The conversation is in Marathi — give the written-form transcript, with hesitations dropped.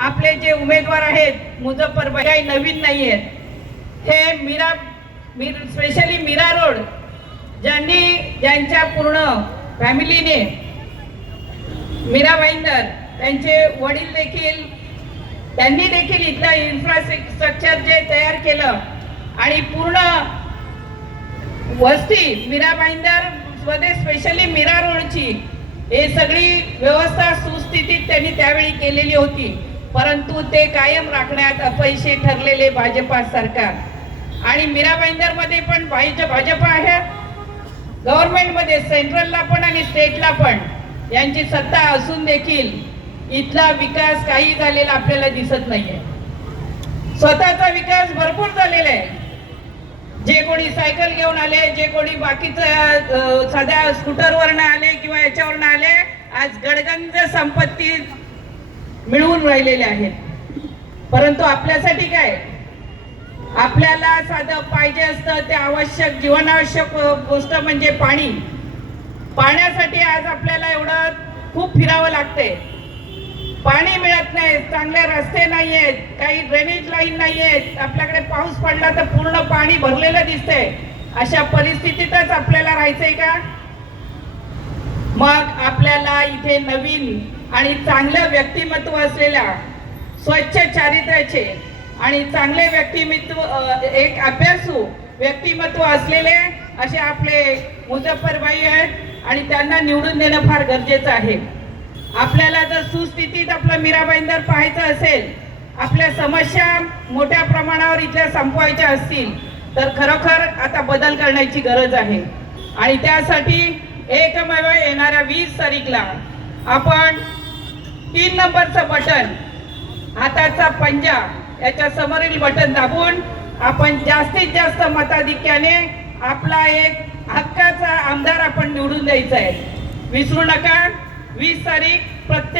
आपले जे उमेदवार आहेत मुझफ्फरभाई काही नवीन नाही आहेत. हे स्पेशली मीरा रोड ज्यांच्या पूर्ण फॅमिलीने मीरा भाईंदर त्यांचे वडील देखील त्यांनी देखील इथलं इन्फ्रास्ट्रक्चर जे तयार केलं आणि पूर्ण वस्ती मीरा भाईंदर मध्ये स्पेशली मीरा रोडची हे सगळी व्यवस्था सुस्थितीत त्यांनी त्यावेळी केलेली होती. परंतु ते कायम राखण्यात अपयशी ठरलेले भाजपा सरकार आणि मीरा भाईंदर मध्ये पण भाजप आहे. गव्हर्नमेंट मध्ये सेंट्रलला पण आणि स्टेटला पण यांची सत्ता असून देखील इथला विकास काही झालेला आपल्याला दिसत नाहीये. स्वतःचा विकास भरपूर झालेला आहे. जे कोणी सायकल घेऊन आले, जे कोणी बाकीचं साध्या स्कूटरवरनं आले किंवा याच्यावरनं आले, आज गडगंज संपत्ती मिळवून राहिलेले आहेत. परंतु आपल्यासाठी काय, आपल्याला साधं पाहिजे असतं ते आवश्यक जीवनावश्यक गोष्ट म्हणजे पाणी. पाण्यासाठी आज आपल्याला एवढं खूप फिरावं लागते. पाणी मिळत नाही, चांगले रस्ते नाही आहेत, काही ड्रेनेज लाईन नाही आहेत. आपल्याकडे पाऊस पडला तर पूर्ण पाणी भरलेलं दिसतंय. अशा परिस्थितीतच आपल्याला राहायचंय का? मग आपल्याला इथे नवीन आणि चांगलं व्यक्तिमत्व असलेल्या, स्वच्छ चारित्र्याचे आणि चांगले व्यक्तिमत्व, एक अभ्यासू व्यक्तिमत्व असलेले असे आपले मुझफ्फरभाई आहेत आणि त्यांना निवडून देणं फार गरजेचं आहे. आपल्याला जर सुस्थितीत आपलं मीरा भाईंदर पाहायचं असेल, आपल्या समस्या मोठ्या प्रमाणावर इथल्या संपवायच्या असतील तर खरोखर आता बदल करण्याची गरज आहे. आणि त्यासाठी एकमेव येणाऱ्या 20 तारीखला आपण 3 नंबरचं बटन, हाताचा पंजा, याच्या समोरील बटन दाबून आपण जास्तीत जास्त मताधिक्याने आपला एक हक्काचा आमदार आपण निवडून द्यायचा आहे. विसरू नका, 20 तारीख प्रत्येक